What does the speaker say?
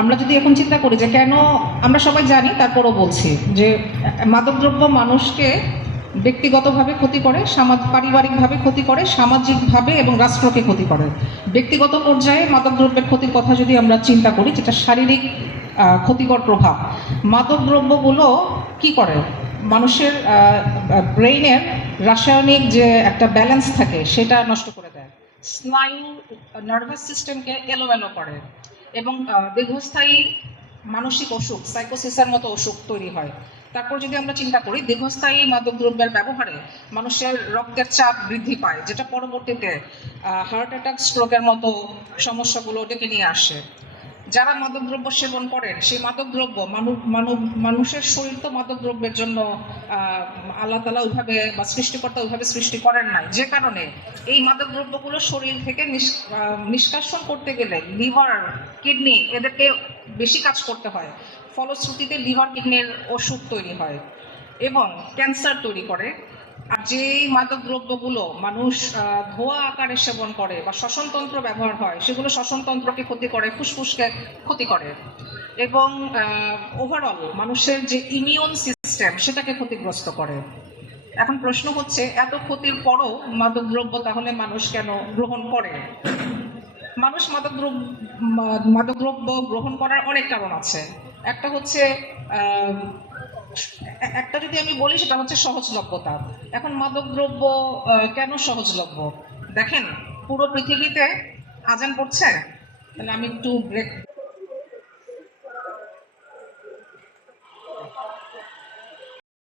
আমরা যদি এখন চিন্তা করি যে কেন, আমরা সবাই জানি তারপরও বলছি যে মাদকদ্রব্য মানুষকে ব্যক্তিগতভাবে ক্ষতি করে, পারিবারিকভাবে ক্ষতি করে, সামাজিকভাবে এবং রাষ্ট্রকে ক্ষতি করে। ব্যক্তিগত পর্যায়ে মাদকদ্রব্যের ক্ষতির কথা যদি আমরা চিন্তা করি, যেটা শারীরিক ক্ষতিকর প্রভাব, মাদকদ্রব্যগুলো কি করে, মানুষের ব্রেইনের রাসায়নিক যে একটা ব্যালেন্স থাকে সেটা নষ্ট করে দেয়, স্নায়ু নার্ভাস সিস্টেমকে এলোমেলো করে এবং দীর্ঘস্থায়ী মানসিক অসুখ, সাইকোসিসের মতো অসুখ তৈরি হয়। তারপর যদি আমরা চিন্তা করি, দীর্ঘস্থায়ী মাদকদ্রব্যের ব্যবহারে মানুষের রক্তের চাপ বৃদ্ধি পায়, যেটা পরবর্তীতে হার্ট অ্যাটাক, স্ট্রোকের মতো সমস্যাগুলো ডেকে নিয়ে আসে। যারা মাদকদ্রব্য সেবন করেন, সেই মাদকদ্রব্য মানুষের শরীর তো মাদকদ্রব্যের জন্য আল্লাহ তাআলা ওইভাবে বা সৃষ্টিকর্তা ওইভাবে সৃষ্টি করেন নাই, যে কারণে এই মাদকদ্রব্যগুলো শরীর থেকে নিষ্কাশন করতে গেলে লিভার, কিডনি এদেরকে বেশি কাজ করতে হয়। ফলশ্রুতিতে লিভার কিডনির অসুখ তৈরি হয় এবং ক্যান্সার তৈরি করে। আর যেই মাদকদ্রব্যগুলো মানুষ ধোঁয়া আকারে সেবন করে বা শ্বসনতন্ত্র ব্যবহার হয়, সেগুলো শ্বসনতন্ত্রকে ক্ষতি করে, ফুসফুসকে ক্ষতি করে এবং ওভারঅল মানুষের যে ইমিউন সিস্টেম সেটাকে ক্ষতিগ্রস্ত করে। এখন প্রশ্ন হচ্ছে, এত ক্ষতির পরও মাদকদ্রব্য তাহলে মানুষ কেন গ্রহণ করে? মানুষ মাদকদ্রব্য গ্রহণ করার অনেক কারণ আছে। একটা হচ্ছে একটা যদি আমি বলি, সেটা হচ্ছে সহজলভ্যতা। এখন মাদকদ্রব্য কেন সহজলভ্য? দেখেন, পুরো পৃথিবীতে আজান পড়ছে, তাহলে আমি একটু ব্রেক